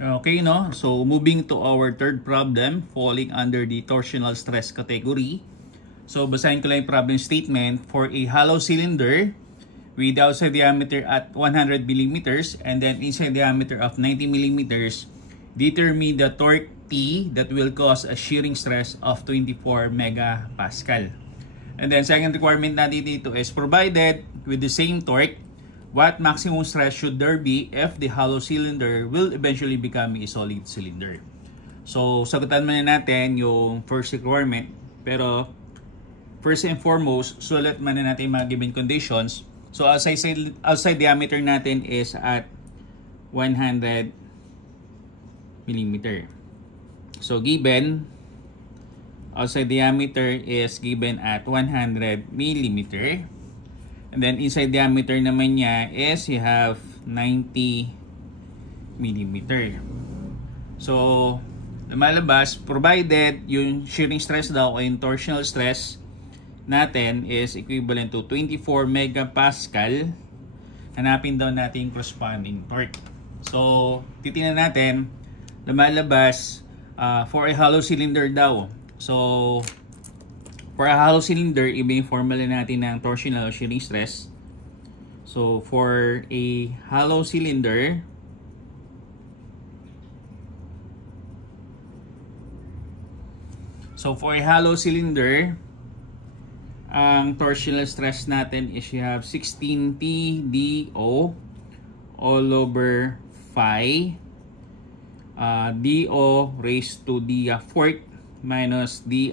Okay, no? So, moving to our third problem, falling under the torsional stress category. So, basahin ko lang yung problem statement. For a hollow cylinder with outside diameter at 100 millimeters and then inside diameter of 90 millimeters, determine the torque T that will cause a shearing stress of 24 megapascal. And then, second requirement natin dito is provided with the same torque, what maximum stress should there be if the hollow cylinder will eventually become a solid cylinder? So, sagutan muna natin yung first requirement. Pero, first and foremost, sulat muna natin yung mga given conditions. So, outside diameter natin is at 100 millimeter. So, given, outside diameter is given at 100 millimeter. And then inside diameter naman niya is you have 90 millimeter. So, lumalabas, provided yung shearing stress daw o yung torsional stress natin is equivalent to 24 megapascal, hanapin daw natin corresponding torque. So, titingnan natin, lumalabas for a hollow cylinder daw. So, for a hollow cylinder, iba yung formula natin ng torsional shearing stress. So, for a hollow cylinder, ang torsional stress natin is you have 16 TDO all over phi DO raised to the fourth minus di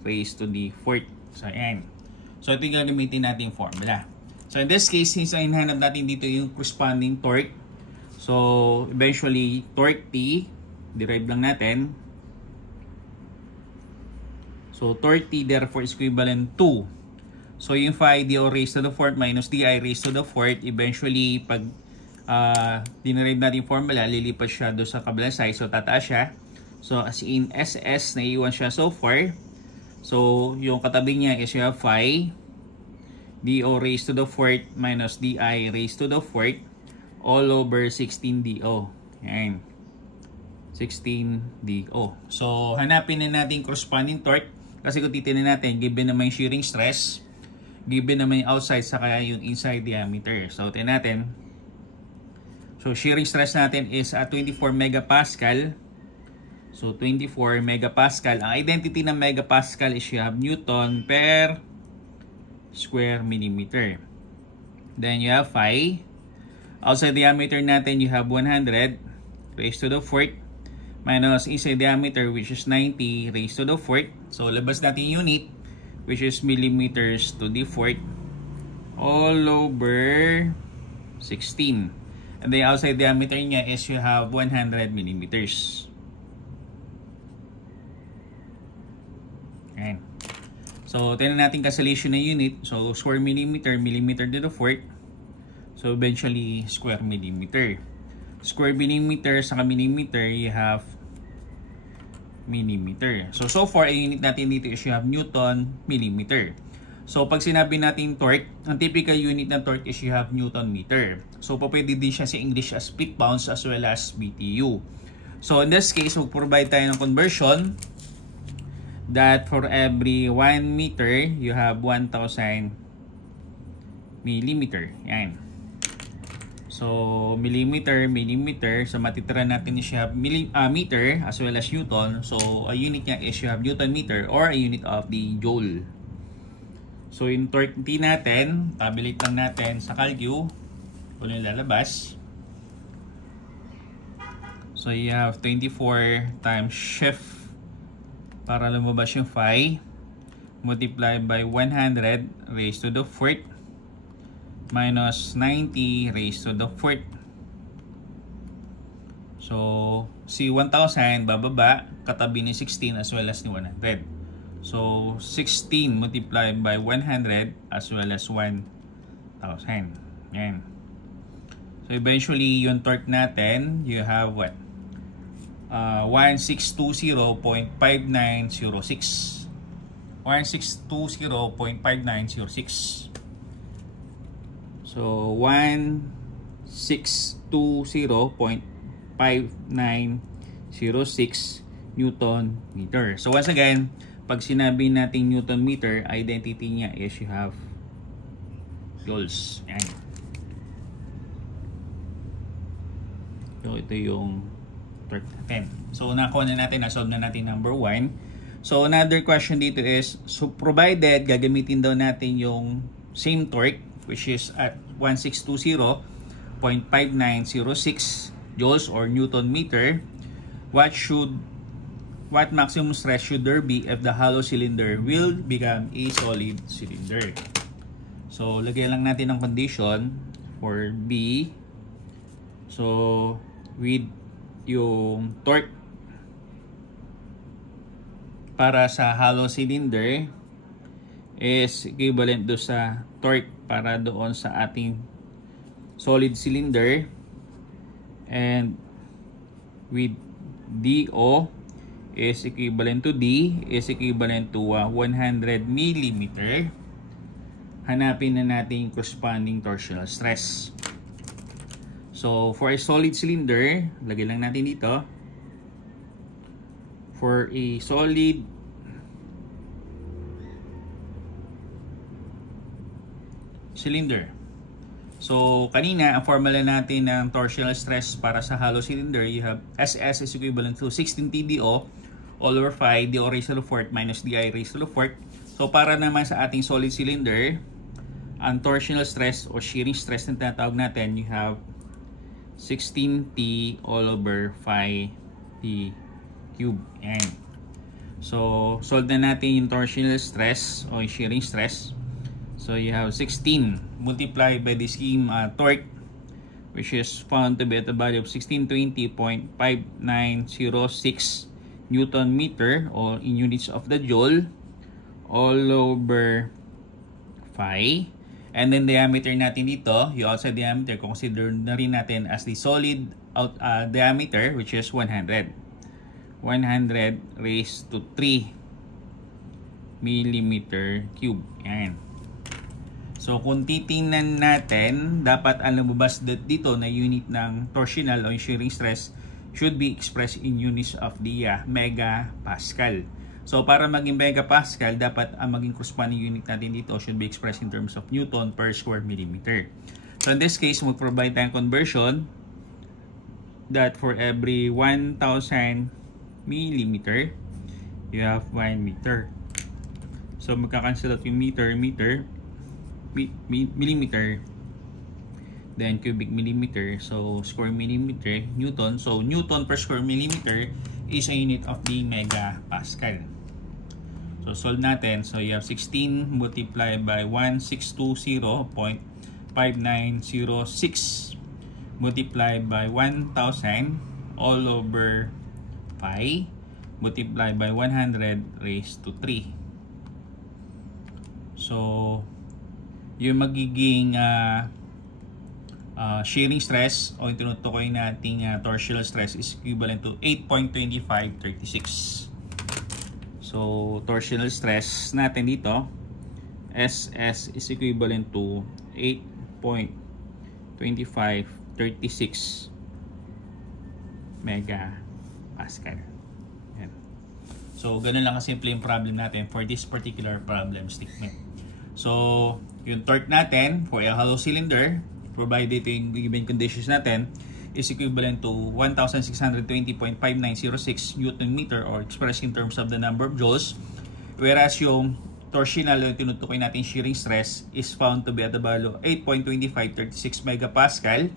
raised to the fourth. So, ayan. So, ito yung gagamitin natin yung formula. So, in this case, since ang hinahanap natin dito yung corresponding torque, so, eventually, torque T, derive lang natin. So, torque T, therefore, is equivalent to. So, yung phi DO raised to the fourth minus di raised to the fourth, eventually, pag dinerive natin yung formula, lilipat siya doon sa kabilang side. So, tataas siya. So, as in SS, naiiwan siya so far. So, yung katabi niya is you have phi DO raised to the fourth minus DI raised to the fourth all over 16DO. Ayan. 16DO. So, hanapin na natin corresponding torque. Kasi kung titignan natin, given naman yung shearing stress, given naman yung outside, saka yung inside diameter. So, tingnan natin. So, shearing stress natin is at 24 megapascal. So, 24 megapascal. Ang identity ng megapascal is you have Newton per square millimeter. Then, you have phi. Outside diameter natin, you have 100 raised to the fourth minus inside diameter, which is 90 raised to the fourth. So, labas natin yung unit, which is millimeters to the fourth all over 16. And the outside diameter niya is you have 100 millimeters. Ayan. So, tingnan natin cancellation ng unit. So, square millimeter, millimeter to the fourth. So, eventually, square millimeter. Square millimeter sa millimeter, you have millimeter. So far, ang unit natin dito is you have Newton millimeter. So, pag sinabi natin torque, ang typical unit ng torque is you have Newton meter. So, pwede din siya sa English as feet pounds as well as BTU. So, in this case, mag-provide tayo ng conversion that for every 1 meter, you have 1,000 millimeter. Yan. So, millimeter. So, matitira natin is you have meter as well as Newton. So, a unit niya is you have Newton meter or a unit of the joule. So, yung torque T natin, tabulate lang natin sa calcu. Kung yung lalabas. So, you have 24 times shift para lumabas yung phi multiplied by 100 raised to the fourth minus 90 raised to the fourth. So, si 1,000 bababa, katabi ni 16 as well as ni 100. So, 16 multiplied by 100 as well as 1,000. Yan. So, eventually, yung torque natin, you have what? 1620.5906. 1620.5906. So, 1620.5906 0.5906 Newton meter. So once again, pag sinabi natin Newton meter, identity niya is you have joules. Yan. So ito yung torque natin. So nakuha na natin, na-solve na natin number 1. So another question dito is, so provided gagamitin daw natin yung same torque, which is at 1620.5906 joules or Newton meter, what maximum stress should there be if the hollow cylinder will become a solid cylinder? So lagyan lang natin ng condition for B. So with yung torque para sa hollow cylinder is equivalent do sa torque para doon sa ating solid cylinder, and with DO is equivalent to D is equivalent to 100 mm. Hanapin na natin yung corresponding torsional stress. So for a solid cylinder, lagay lang natin dito. For a solid cylinder. So kanina, ang formula natin ng torsional stress para sa hollow cylinder, you have SS is equivalent to 16 TDO all over 5 DO raised to the 4th minus DI raised to the 4th. So para naman sa ating solid cylinder, ang torsional stress o shearing stress na tinatawag natin, you have 16T all over 5T cube. Yan. So solve na natin yung torsional stress o yung shearing stress. So you have 16 multiplied by the scheme torque, which is found to be at the value of 1620.5906 Newton meter, or in units of the joule, all over 5. And then diameter natin dito, yung outside diameter, consider na rin natin as the solid diameter, which is 100. 100 raised to 3 millimeter cube. Yan. So kung titingnan natin, dapat ang lumabas dito na unit ng torsional o shearing stress should be expressed in units of the megapascal. So para maging megapascal, dapat ang maging corresponding unit natin dito should be expressed in terms of Newton per square millimeter. So in this case, mag-provide tayong conversion that for every 1,000 millimeter, you have 1 meter. So magkakancel out yung millimeter, then cubic millimeter, so square millimeter, Newton. So Newton per square millimeter is a unit of the megapascal. So solve natin. So you have 16 multiplied by 1620.5906 multiplied by 1,000 all over 5 multiplied by 100 raised to 3. So yung magiging shearing stress o yung tinutukoy nating torsional stress is equivalent to 8.2536. So torsional stress natin dito, SS is equivalent to 8.2536 megapascal. Yan. So ganun lang kasimple yung problem natin for this particular problem statement. So yung torque natin for a hollow cylinder, provided yung given conditions natin, is equivalent to 1,620.5906 Newton meter, or expressed in terms of the number of joules. Whereas yung torsional, yung tinutukoy natin shearing stress, is found to be at the value of 8.2536 megapascal,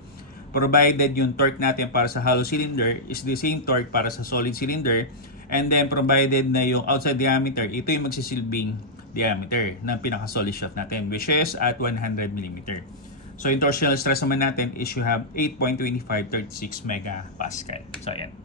provided yung torque natin para sa hollow cylinder is the same torque para sa solid cylinder, and then provided na yung outside diameter, ito yung magsisilbing diameter ng pinaka-solid shaft natin, which is at 100 mm. So yung torsional stress naman natin is you have 8.2536 megapascal. So ayan.